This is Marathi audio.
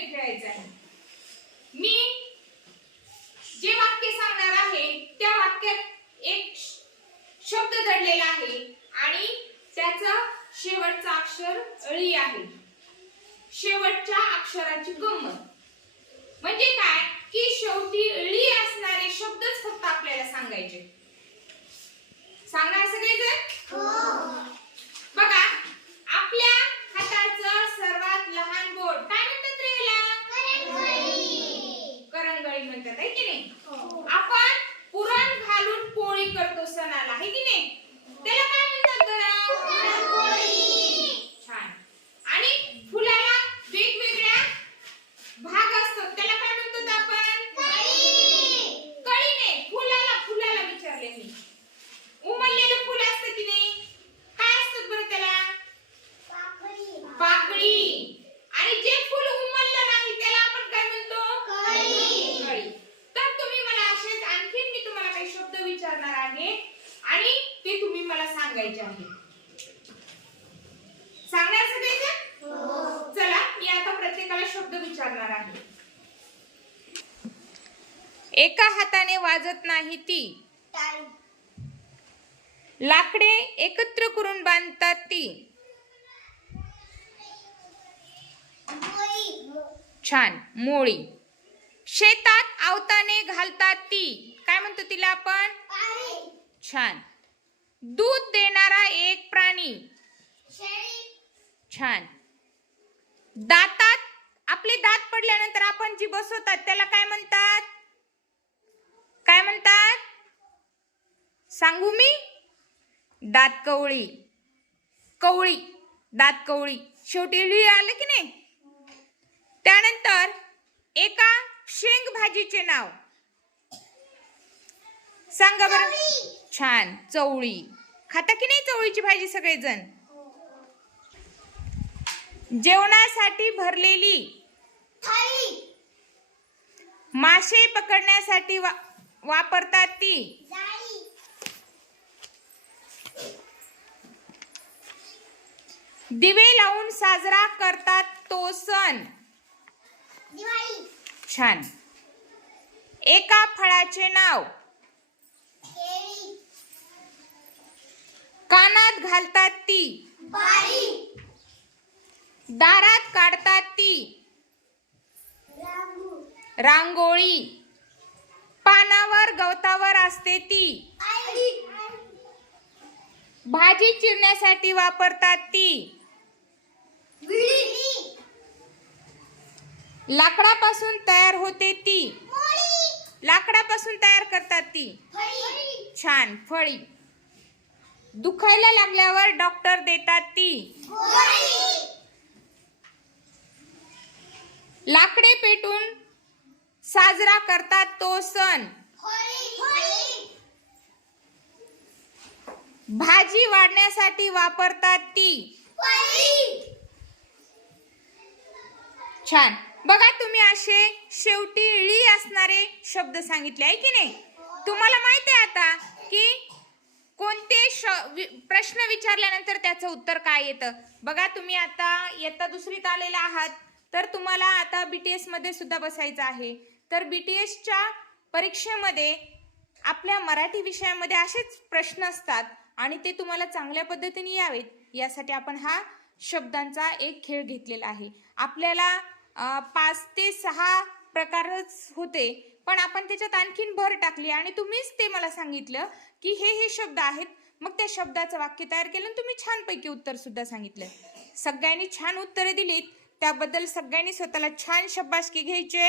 खेळ खेळायचा आहे. मी जे वाक्य सांगणार आहे त्या वाक्यात एक शब्द दडलेला आहे आणि त्याचा शेवटचा अक्षर अळी आहे. शेवटच्या अक्षराची गंमत. म्हणजे काय? की शेवटी अळी असणारे शब्दच फक्त आपल्याला सांगायचे. सांगणार सगळेजण बघा आपल्या हाताचं सर्वात लहान बोट काय म्हणतात रे याला करंगळी म्हणतात आहे की नाही आपण पुरण घालून पोळी करतो सणाला आहे की नाही त्याला काय म्हणतात बरं छान आणि फुलाला वेगवेगळ्या भाग असतात त्याला काय म्हणतो आपण कळी नाही फुलाला फुलाला विचारले मी उमललेलं फुल असतं की नाही काय असतं बरं त्याला पाकळी आणि जे फुल उमललं नाही त्याला आपण काय म्हणतो कळी तर तुम्ही मला असेच आणखीन मी तुम्हाला काही शब्द विचारणार आहे. आणि ते तुम्ही मला सांगायचे आहे. सांगणार सगळेजण चला मी आता प्रत्येकाला शब्द विचारणार आहे. एका हाताने वाजत नाही ती. लाकडे एकत्र करून बांधतात ती. छान मोळी. शेतात आवताने घालतात ती. काय म्हणतो तिला आपण? छान. दूध देणारा एक प्राणी. छान. दातात आपले दात पडल्यानंतर आपण जी बसवतात त्याला काय म्हणतात? काय म्हणतात? सांगू मी? दात कवळी. कवळी. दात कवळी. शेवटी आलं की नाही? त्यानंतर एका शेंग भाजीचे नाव. सांगा बरं. छान चवळी. खाता की नाही चवळीची भाजी सगळेजण? जेवणासाठी भरलेली मासे पकडण्यासाठी वा- वापरतात ती. दिवे लावून साजरा करतात तो सण. छान. एका फळाचे नाव. कानात घालतात ती. दारात काढतात ती. रांगोळी. पानावर गवतावर असते ती. भाजी चिरण्यासाठी वापरतात ती. लाकडापासून तयार होते ती. लाकडापासून तयार करतात ती. छान फळी. दुखायला लागल्यावर डॉक्टर देतात ती. लाकडे पेटून साजरा करतात तो सण. भाजी वाढण्यासाठी वापरतात ती. छान. बघा तुम्ही असे शेवटी ळी असणारे शब्द सांगितले आहे की नाही? तुम्हाला माहिती आहे आता की कोणते श वि- प्रश्न विचारल्यानंतर त्याचं उत्तर काय येतं? बघा तुम्ही आता इयत्ता दुसरीत आलेला आहात तर तुम्हाला आता बी टी एसमध्ये सुद्धा बसायचं आहे. तर बी टी एसच्या परीक्षेमध्ये आपल्या मराठी विषयामध्ये असेच प्रश्न असतात आणि ते तुम्हाला चांगल्या पद्धतीने यावेत. यासाठी आपण हा शब्दांचा एक खेळ घेतलेला आहे. आपल्याला पाच ते सहा प्रकारच होते. पण आपण त्याच्यात आणखीन भर टाकली आणि तुम्हीच ते मला सांगितलं की हे हे शब्द आहेत. मग त्या शब्दाचं वाक्य तयार केलं आणि तुम्ही छानपैकी उत्तर सुद्धा सांगितलं. सगळ्यांनी छान उत्तरे दिलीत. त्याबद्दल सगळ्यांनी स्वतःला छान शब्बासकी घ्यायचे